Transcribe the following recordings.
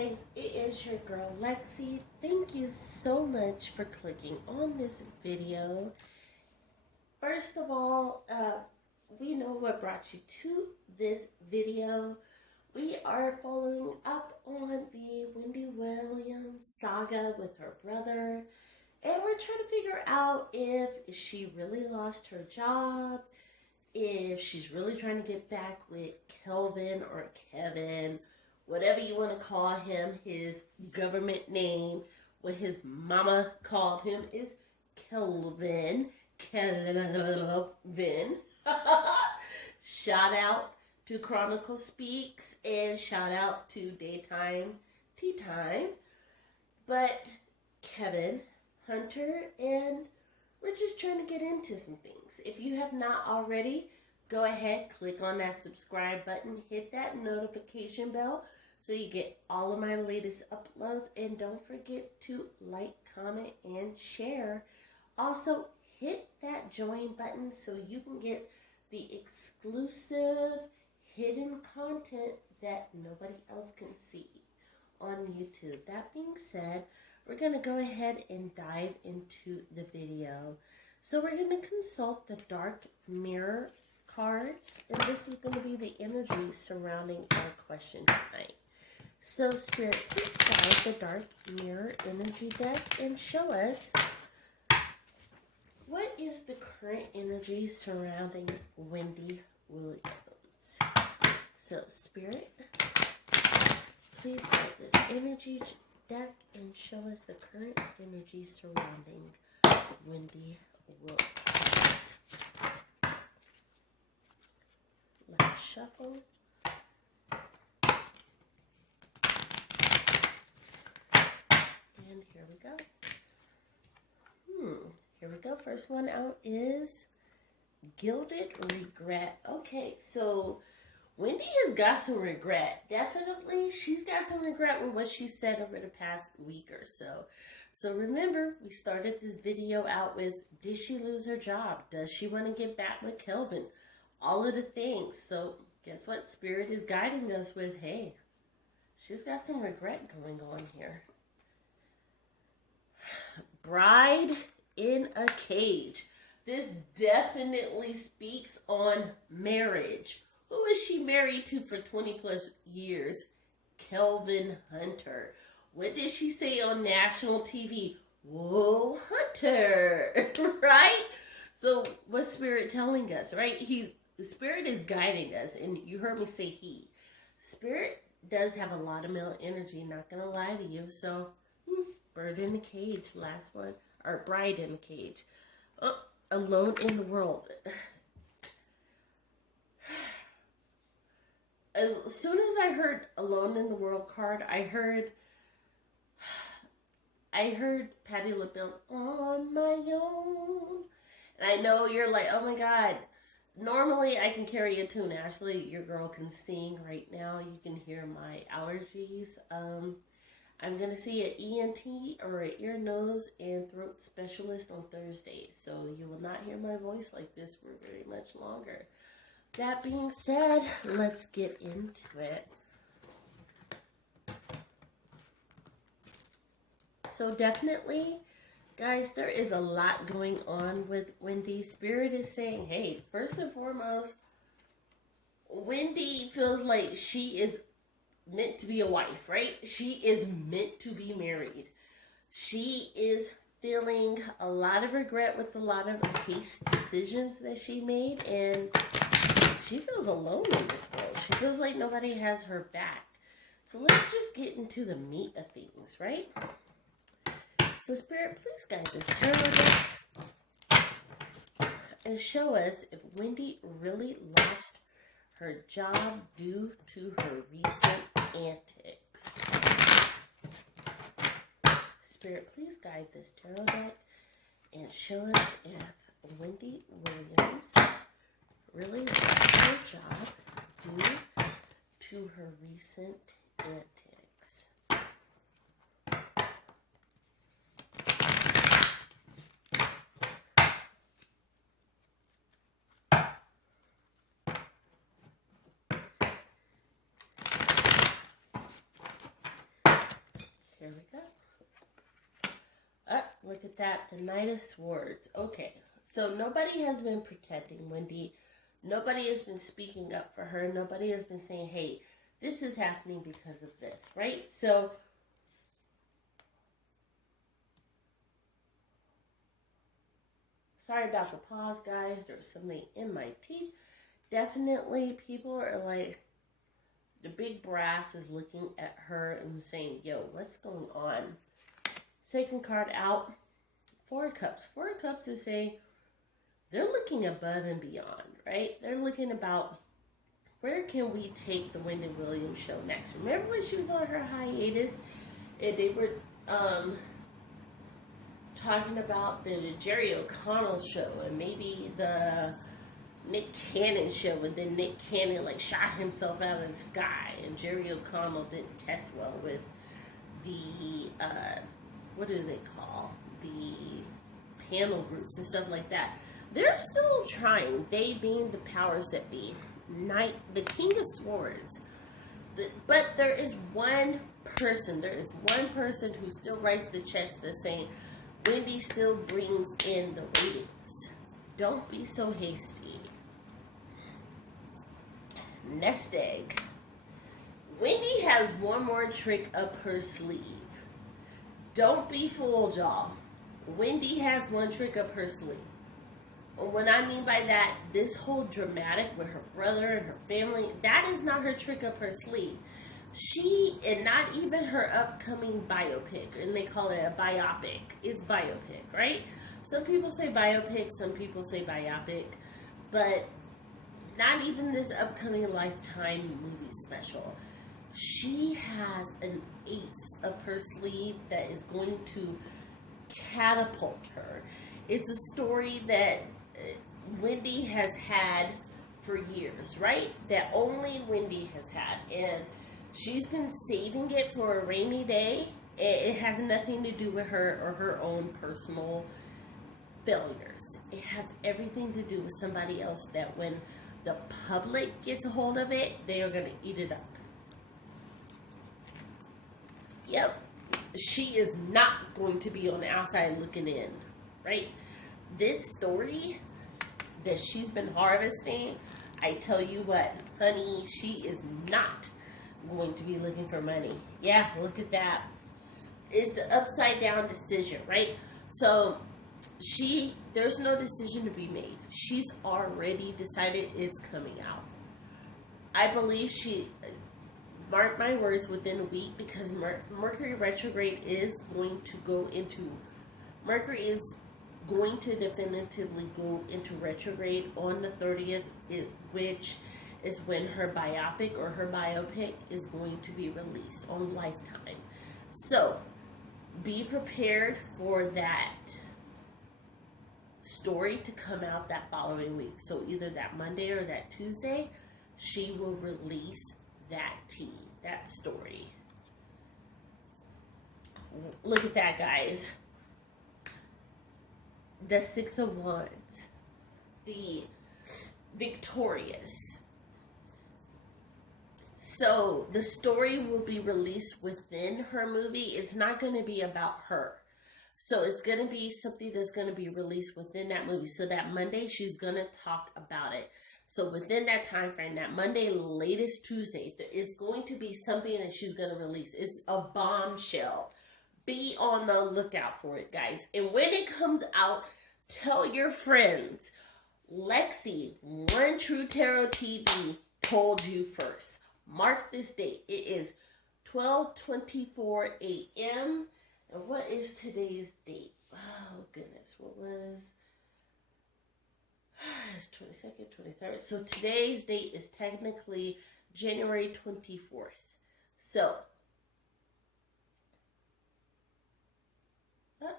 guys, it is your girl Lexi. Thank you so much for clicking on this video. First of all, we know what brought you to this video. We are following up on the Wendy Williams saga with her brother, and we're trying to figure out if she really lost her job, if she's really trying to get back with Kelvin or Kevin, whatever you want to call him. His government name, what his mama called him, is Kelvin. Shout out to Chronicle Speaks and shout out to Daytime Tea Time. But Kevin, Hunter, and we're just trying to get into some things. If you have not already, go ahead, click on that subscribe button, hit that notification bell so you get all of my latest uploads, and don't forget to like, comment, and share. Also, hit that join button so you can get the exclusive hidden content that nobody else can see on YouTube. That being said, we're going to go ahead and dive into the video. So we're going to consult the Dark Mirror cards, and this is going to be the energy surrounding our question tonight. So Spirit, please guide the Dark Mirror energy deck and show us what is the current energy surrounding Wendy Williams. So Spirit, please guide this energy deck and show us the current energy surrounding Wendy Williams. Let's shuffle. And here we go. Here we go. First one out is Gilded Regret. Okay, so Wendy has got some regret. Definitely, she's got some regret with what she said over the past week or so. So remember, we started this video out with, did she lose her job? Does she want to get back with Kelvin? All of the things. So guess what? Spirit is guiding us with, hey, she's got some regret going on here. Bride in a Cage. This definitely speaks on marriage. Who is she married to for 20 plus years? Kelvin Hunter. What did she say on national TV? Whoa, Hunter, right? So what's Spirit telling us, right? Spirit is guiding us, and you heard me say he. Spirit does have a lot of male energy, not going to lie to you. So, bird in the cage, last one. Or bride in the cage. Alone in the world. As soon as I heard Alone in the World card, I heard Patti LaBelle's On My Own. And I know you're like, oh my God. Normally I can carry a tune. Ashley, your girl can sing right now. You can hear my allergies. I'm going to see an ENT or an ear, nose, and throat specialist on Thursday. So you will not hear my voice like this for very much longer. That being said, let's get into it. So definitely, guys, there is a lot going on with Wendy. Spirit is saying, hey, first and foremost, Wendy feels like she is meant to be a wife, right? She is meant to be married. She is feeling a lot of regret with a lot of hasty decisions that she made, and she feels alone in this world. She feels like nobody has her back. So let's just get into the meat of things, right? So Spirit, please guide this tarot deck and show us if Wendy really lost her job due to her recent antics. Spirit, please guide this tarot deck and show us if Wendy Williams really lost her job due to her recent antics. Look at that. The Knight of Swords. Okay. So nobody has been protecting Wendy. Nobody has been speaking up for her. Nobody has been saying, hey, this is happening because of this, right? So sorry about the pause, guys. There was something in my teeth. Definitely people are like, the big brass is looking at her and saying, yo, what's going on? Second card out, Four of Cups. Four of Cups is saying they're looking above and beyond, right? They're looking about where can we take the Wendy Williams show next? Remember when she was on her hiatus and they were talking about the Jerry O'Connell show and maybe the Nick Cannon show, and then Nick Cannon like shot himself out of the sky, and Jerry O'Connell didn't test well with the what do they call the panel groups and stuff like that. They're still trying, they being the powers that be. The King of Swords. But there is one person who still writes the checks that's saying Wendy still brings in the ratings. Don't be so hasty. Nest egg. Wendy has one more trick up her sleeve. Don't be fooled, y'all. Wendy has one trick up her sleeve. What I mean by that, this whole dramatic with her brother and her family, that is not her trick up her sleeve. And not even her upcoming biopic, and they call it a biopic. It's biopic, right? Some people say biopic, some people say biopic, but not even this upcoming Lifetime movie special. She has an ace up her sleeve that is going to catapult her. It's a story that Wendy has had for years, right? That only Wendy has had. And she's been saving it for a rainy day. It has nothing to do with her or her own personal failures. It has everything to do with somebody else that when the public gets a hold of it, they are going to eat it up. Yep. She is not going to be on the outside looking in, right? This story that she's been harvesting, I tell you what, honey, she is not going to be looking for money. Yeah, look at that. It's the upside down decision, right? So there's no decision to be made. She's already decided it's coming out. I believe mark my words, within a week, because Mercury retrograde is going to Mercury is going to definitively go into retrograde on the 30th, which is when her biopic or her biopic is going to be released on Lifetime. So be prepared for that story to come out that following week. So either that Monday or that Tuesday, she will release that story. Look at that, guys. The Six of Wands. The Victorious. So the story will be released within her movie. It's not going to be about her. So it's going to be something that's going to be released within that movie. So that Monday, she's going to talk about it. So within that time frame, that Monday, latest Tuesday, it's going to be something that she's going to release. It's a bombshell. Be on the lookout for it, guys. And when it comes out, tell your friends. Lexi, One True Tarot TV, told you first. Mark this date. It is 12:24 a.m. And what is today's date? Oh, goodness. What was... It's 22nd, 23rd. So today's date is technically January 24th. So,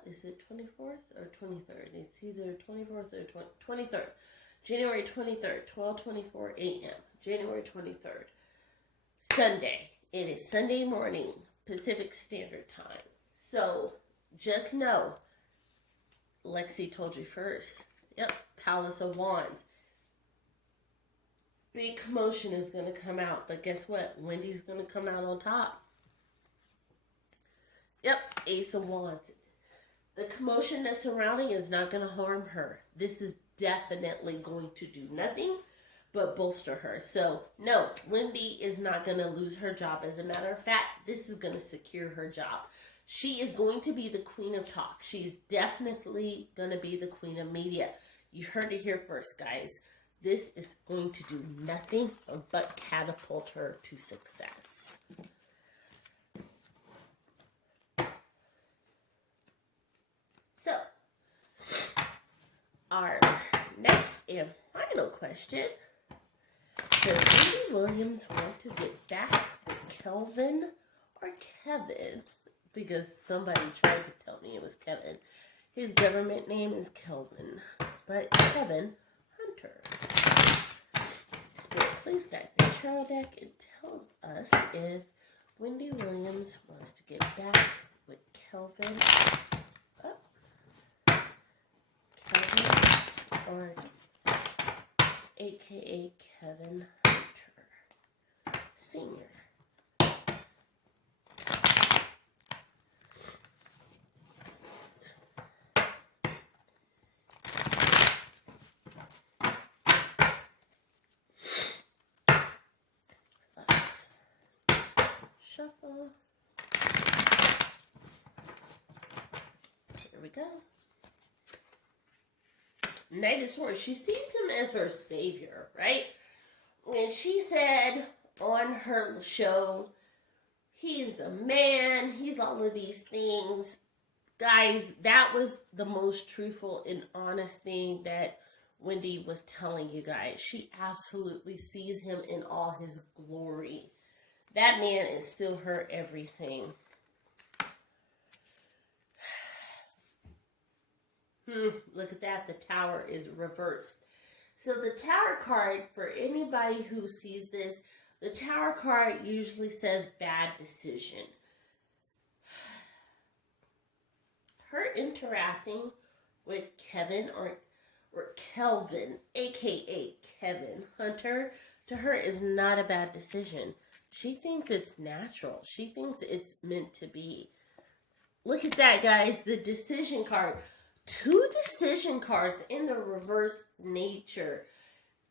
is it 24th or 23rd? It's either 24th or 23rd. January 23rd, 12:24 a.m. January 23rd. Sunday. It is Sunday morning, Pacific Standard Time. So, just know, Lexi told you first. Yep, Palace of Wands. Big commotion is going to come out. But guess what? Wendy's going to come out on top. Yep, Ace of Wands. The commotion that's surrounding is not going to harm her. This is definitely going to do nothing but bolster her. So, no, Wendy is not going to lose her job. As a matter of fact, this is going to secure her job. She is going to be the queen of talk. She's definitely going to be the queen of media. You heard it here first, guys. This is going to do nothing but catapult her to success. So, our next and final question. Does Wendy Williams want to get back with Kelvin or Kevin? Because somebody tried to tell me it was Kevin. His government name is Kelvin, but Kevin Hunter. Spirit, please guide the tarot deck and tell us if Wendy Williams wants to get back with Kelvin. Kelvin or aka Kevin Hunter Sr. Let's shuffle. Here we go. Knight of Swords, she sees him as her savior, right? And she said on her show, he's the man, he's all of these things. Guys, that was the most truthful and honest thing that Wendy was telling you guys. She absolutely sees him in all his glory. That man is still her everything. Look at that. The Tower is reversed. So the Tower card, for anybody who sees this, the Tower card usually says bad decision. Her interacting with Kevin or Kelvin, aka Kevin Hunter, to her is not a bad decision. She thinks it's natural. She thinks it's meant to be. Look at that, guys. The decision card. 2 decision cards in the reverse nature.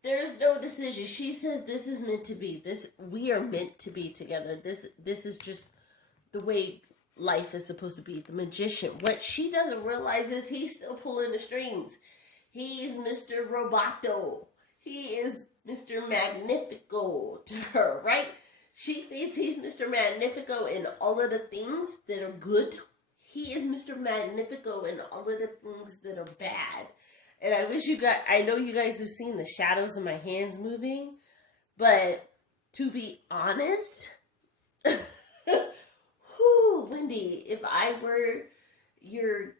There's no decision. She says this is meant to be. We are meant to be together. This is just the way life is supposed to be. The Magician. What she doesn't realize is he's still pulling the strings. He's Mr. Roboto. He is Mr. Magnifico to her, right? She thinks he's Mr. Magnifico in all of the things that are good. He is Mr. Magnifico in all of the things that are bad. And I know you guys have seen the shadows of my hands moving, but to be honest, Wendy, if I were your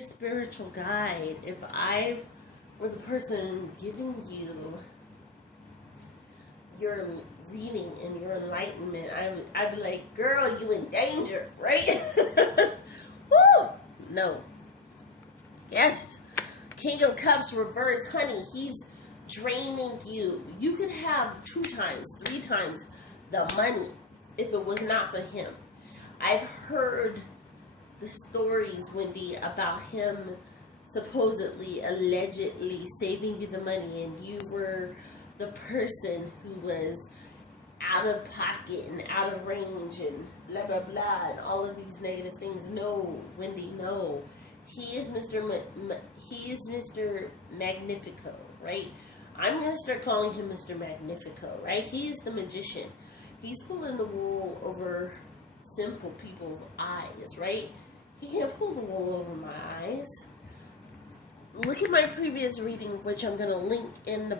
spiritual guide, if I were the person giving you your reading and your enlightenment, I'd be like, girl, you in danger, right? Woo! No. Yes. King of Cups reverse, honey, he's draining you. You could have 2 times, 3 times the money if it was not for him. I've heard the stories, Wendy, about him supposedly, allegedly saving you the money, and you were the person who was out of pocket and out of range and blah blah blah and all of these negative things. No, Wendy, no. He is Mr. Magnifico, right? I'm gonna start calling him Mr. Magnifico, right? He is the magician. He's pulling the wool over simple people's eyes, right? He can't pull the wool over my eyes. Look at my previous reading, which I'm gonna link in the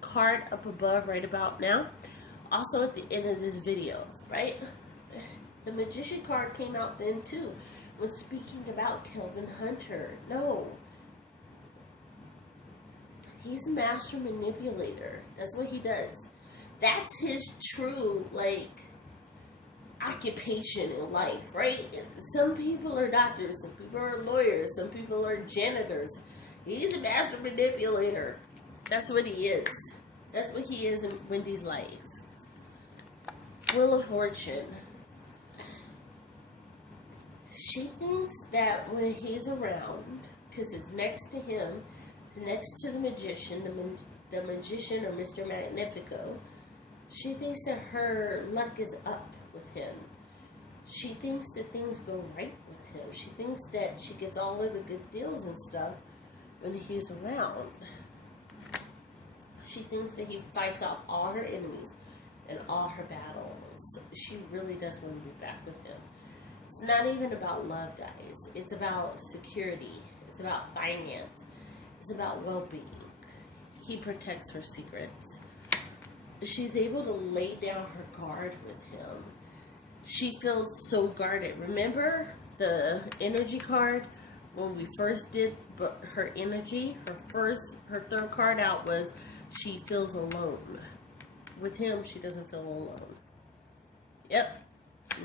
card up above right about now. Also at the end of this video, right? The Magician card came out then too. Was speaking about Kelvin Hunter. No. He's a master manipulator. That's what he does. That's his true, occupation in life, right? Some people are doctors, some people are lawyers, some people are janitors. He's a master manipulator. That's what he is. That's what he is in Wendy's life. Wheel of Fortune. She thinks that when he's around, because it's next to him, it's next to the magician, the magician or Mr. Magnifico, she thinks that her luck is up with him. She thinks that things go right with him. She thinks that she gets all of the good deals and stuff when he's around. She thinks that he fights off all her enemies and all her battles. She really does want to be back with him. It's not even about love, guys. It's about security. It's about finance. It's about well-being. He protects her secrets. She's able to lay down her guard with him. She feels so guarded. Remember the energy card when we first did her energy? Her third card out was she feels alone. With him, she doesn't feel alone. Yep.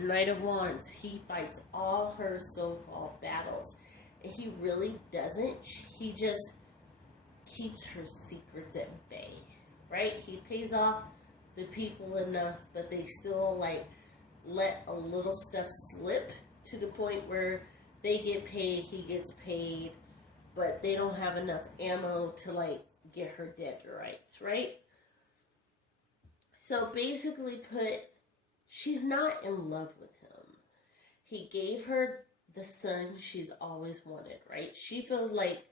Knight of Wands. He fights all her so-called battles. And he really doesn't. He just keeps her secrets at bay. Right? He pays off the people enough that they still let a little stuff slip to the point where they get paid, he gets paid, but they don't have enough ammo to get her dead to rights, right? So basically she's not in love with him. He gave her the son she's always wanted, right? She feels like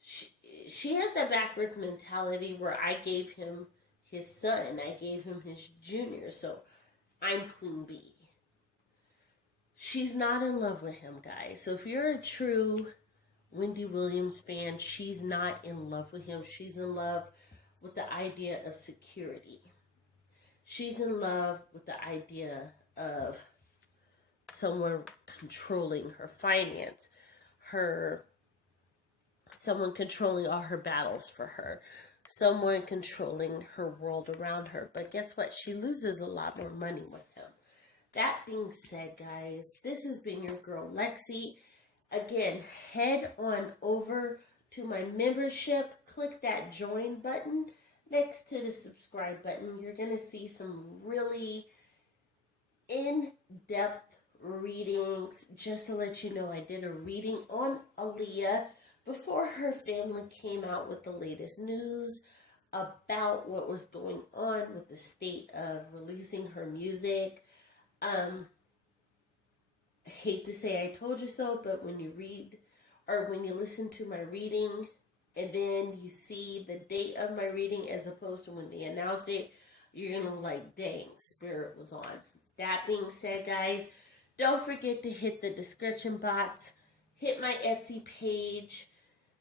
she has that backwards mentality where I gave him his son, I gave him his junior, so I'm Queen Bee. She's not in love with him, guys. So if you're a true Wendy Williams fan, she's not in love with him. She's in love with the idea of security. She's in love with the idea of someone controlling her finance, someone controlling all her battles for her, someone controlling her world around her. But guess what? She loses a lot more money with him. That being said, guys, this has been your girl, Lexi. Again, head on over to my membership. Click that join button next to the subscribe button. You're going to see some really in-depth readings. Just to let you know, I did a reading on Aaliyah before her family came out with the latest news about what was going on with the state of releasing her music. I hate to say I told you so, but when you read or when you listen to my reading and then you see the date of my reading as opposed to when they announced it, you're going to dang, Spirit was on. That being said, guys, don't forget to hit the description box, hit my Etsy page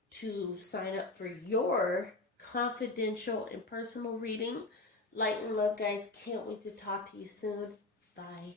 to sign up for your confidential and personal reading. Light and love, guys. Can't wait to talk to you soon. Bye.